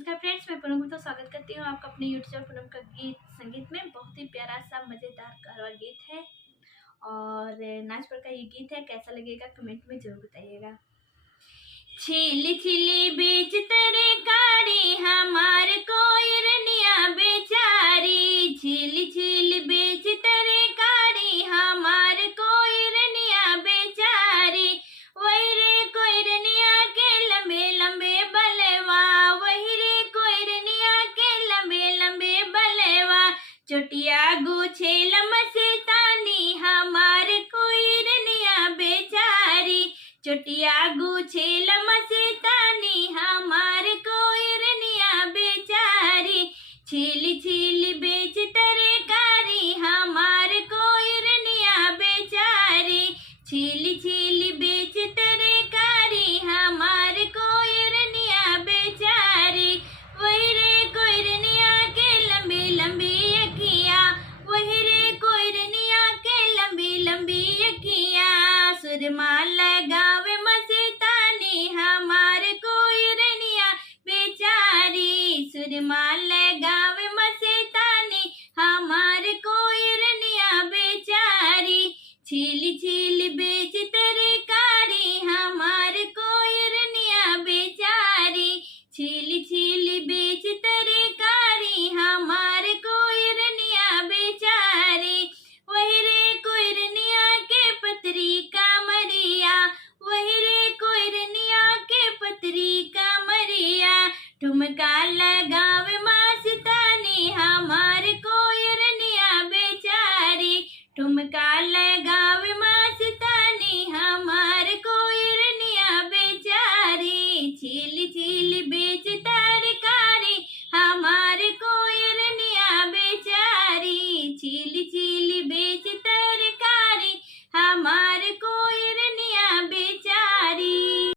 नमस्कार फ्रेंड्स, मैं पूनम गुप्ता स्वागत करती हूँ आपका अपने यूट्यूब चैनल पूनम का गीत संगीत में। बहुत ही प्यारा सा मज़ेदार कारवा गीत है और नाच पर का ये गीत है। कैसा लगेगा कमेंट में जरूर बताइएगा। छिली छिली बेच तरकारी हमार कोयरनिया बेचारी, छिली छिली बेच तरकारी हमार कोयरनिया बेचारी। वही रे कोयरनिया के लंबे लंबे बलवा, वही रे कोयरनिया के लंबे लंबे बलवा। चोटिया गुछे लमस्तानी हमार कोयरनिया बेचारी, चोटिया गुछे लमस्तानी हमार कोयरनिया बेचारी। छिली छिली बेच तरकारी हमार कोयरनिया बेचारी, छिली छिली बेच तरकारी हमार कोयरनिया बेचारी। वही रे कोयरनिया के लंबी लंबी अखियाँ, वही रे कोयरनिया के लंबी लंबी अखियाँ। सुरमा लगावे मस्तानी हमार कोयरनिया बेचारी, सुरमा लगावे मस्तानी हमार कोयरनिया बेचारी। छिली छिली बेच तरकारी हमार कोयरनिया बेचारी, छिली छिली बेच तरकारी हमार कोयरनिया बेचारी। वही रे कोयरनिया के पतरी कामरिया, वही रे कोयरनिया के पतरी कामरिया। ठुमका लगा